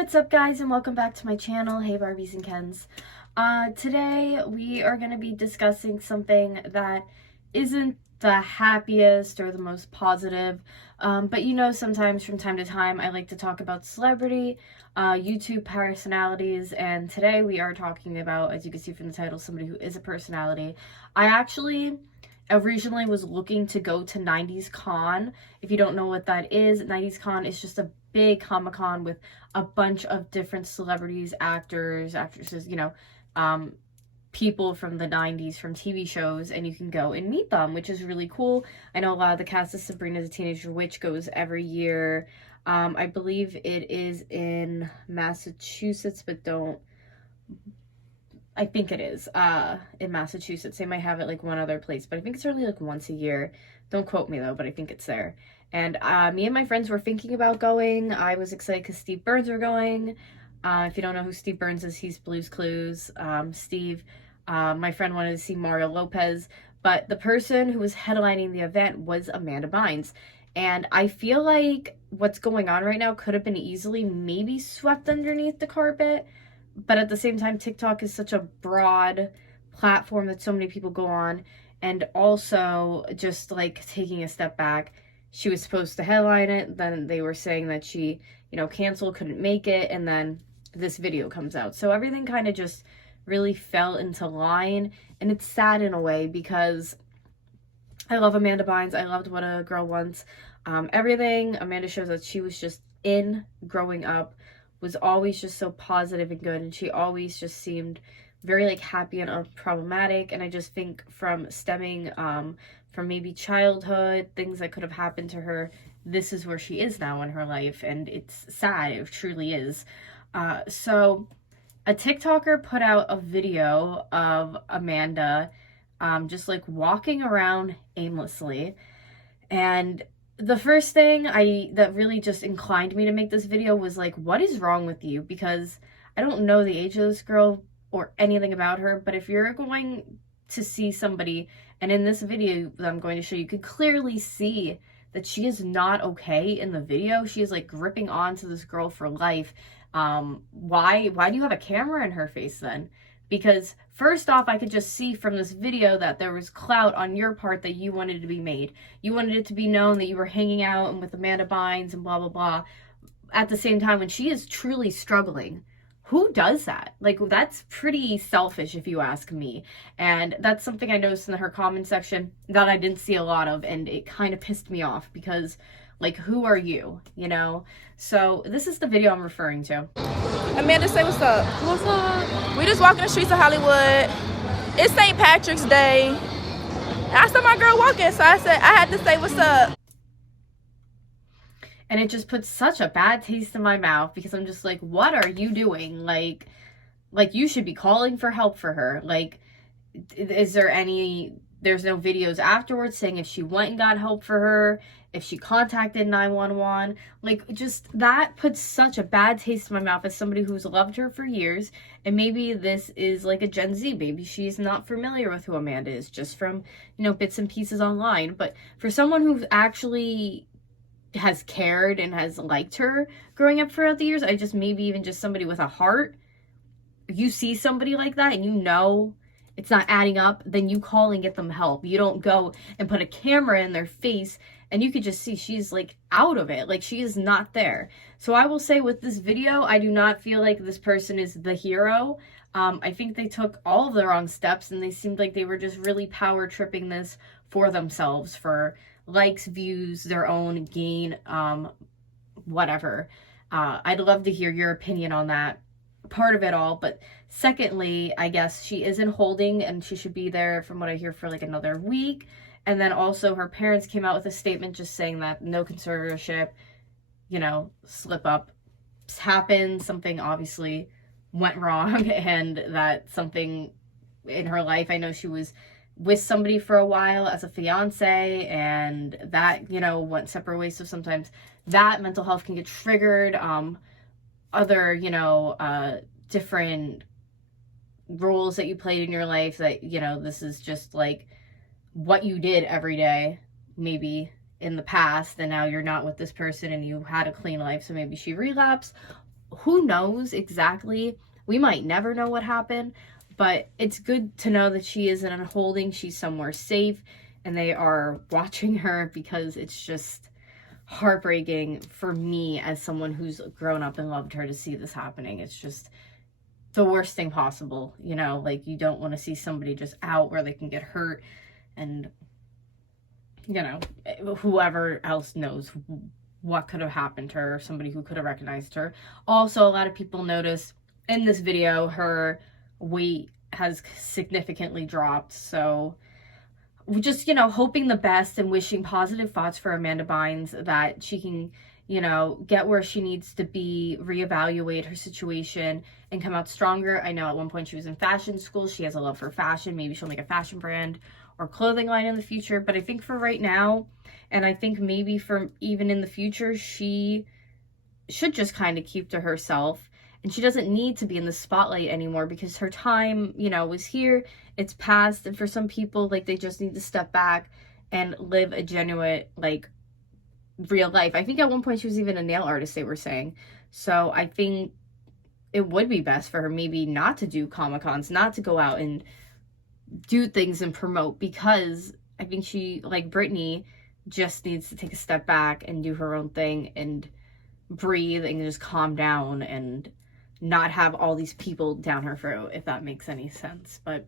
what's up guys, and welcome back to my channel. Hey Barbies and Kens. Today we are going to be discussing something that isn't the happiest or the most positive, but you know, sometimes from time to time I like to talk about celebrity, YouTube personalities, and today we are talking about, as you can see from the title, somebody who is a personality. I actually originally was looking to go to 90s Con. If you don't know what that is, 90s Con is just a big Comic-Con with a bunch of different celebrities, actors, actresses, you know, people from the 90s, from TV shows, and you can go and meet them, which is really cool. I know a lot of the cast of Sabrina the Teenage Witch goes every year. I believe it is in Massachusetts, but I think it is in Massachusetts. They might have it like one other place, but I think it's only like once a year. Don't quote me though, but I think it's there. And me and my friends were thinking about going. I was excited because Steve Burns were going. If you don't know who Steve Burns is, he's Blue's Clues. Steve, my friend wanted to see Mario Lopez, but the person who was headlining the event was Amanda Bynes. And I feel like what's going on right now could have been easily maybe swept underneath the carpet. But at the same time, TikTok is such a broad platform that so many people go on. And also, just like taking a step back, she was supposed to headline it. Then they were saying that she, you know, canceled, couldn't make it. And then this video comes out. So everything kind of just really fell into line. And it's sad in a way because I love Amanda Bynes. I loved What a Girl Wants. Everything Amanda shows that she was just in growing up was always just so positive and good, and she always just seemed very like happy and unproblematic. And I just think from stemming from maybe childhood, things that could have happened to her, this is where she is now in her life, and it's sad. It truly is. So a TikToker put out a video of Amanda just like walking around aimlessly, and the first thing that really just inclined me to make this video was like, what is wrong with you? Because I don't know the age of this girl or anything about her, but if you're going to see somebody, and in this video that I'm going to show you, could clearly see that she is not okay in the video. She is like gripping onto this girl for life. Why do you have a camera in her face then? Because first off, I could just see from this video that there was clout on your part that you wanted it to be made. You wanted it to be known that you were hanging out and with Amanda Bynes and blah, blah, blah. At the same time, when she is truly struggling, who does that? Like, that's pretty selfish if you ask me. And that's something I noticed in her comment section that I didn't see a lot of, and it kind of pissed me off because, like, who are you, you know? So this is the video I'm referring to. Amanda, say what's up. What's up? We just walking the streets of Hollywood. It's St. Patrick's Day. And I saw my girl walking, so I said I had to say what's up. And it just puts such a bad taste in my mouth because I'm just like, what are you doing? Like you should be calling for help for her. Like, is there there's no videos afterwards saying if she went and got help for her, if she contacted 911. Like, just that puts such a bad taste in my mouth as somebody who's loved her for years. And maybe this is like a Gen Z. Maybe she's not familiar with who Amanda is just from, you know, bits and pieces online. But for someone who actually has cared and has liked her growing up throughout the years, I just, maybe even just somebody with a heart, you see somebody like that and you know it's not adding up, then you call and get them help. You don't go and put a camera in their face and you could just see she's like out of it. Like, she is not there. So I will say with this video, I do not feel like this person is the hero. I think they took all of the wrong steps and they seemed like they were just really power tripping this for themselves, for likes, views, their own gain, whatever. I'd love to hear your opinion on that part of it all. But secondly, I guess she is in holding and she should be there, from what I hear, for like another week. And then also her parents came out with a statement just saying that no conservatorship, you know, slip up happened, something obviously went wrong, and that something in her life, I know she was with somebody for a while as a fiance, and that, you know, went separate ways. So sometimes that mental health can get triggered. Other, you know, different roles that you played in your life that, you know, this is just like what you did every day, maybe in the past, and now you're not with this person and you had a clean life, so maybe she relapsed. who knows exactly? We might never know what happened, but it's good to know that she isn't in holding. She's somewhere safe, and they are watching her, because it's just heartbreaking for me as someone who's grown up and loved her to see this happening. It's just the worst thing possible, you know, like you don't want to see somebody just out where they can get hurt, and you know, whoever else knows what could have happened to her, somebody who could have recognized her. Also, a lot of people notice in this video her weight has significantly dropped, so we're just, you know, hoping the best and wishing positive thoughts for Amanda Bynes, that she can, you know, get where she needs to be, reevaluate her situation, and come out stronger. I know at one point she was in fashion school. She has a love for fashion. Maybe she'll make a fashion brand or clothing line in the future. But I think for right now, and I think maybe for even in the future, she should just kind of keep to herself. And she doesn't need to be in the spotlight anymore, because her time, you know, was here. It's past. And for some people, like, they just need to step back and live a genuine, like, real life. I think at one point she was even a nail artist, they were saying. So I think it would be best for her maybe not to do Comic-Cons, not to go out and do things and promote, because I think she, like Brittany, just needs to take a step back and do her own thing and breathe and just calm down and not have all these people down her throat, if that makes any sense. But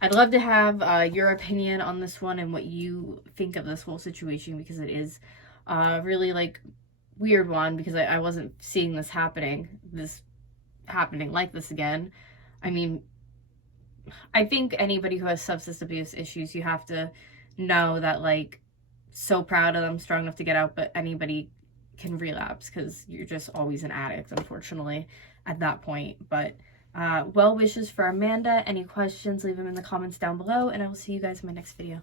I'd love to have your opinion on this one and what you think of this whole situation, because it is really, like, weird one, because I wasn't seeing this happening like this again. I mean, I think anybody who has substance abuse issues, you have to know that, like, so proud of them, strong enough to get out, but anybody can relapse, because you're just always an addict, unfortunately, at that point. But well wishes for Amanda. Any questions, leave them in the comments down below, and I will see you guys in my next video.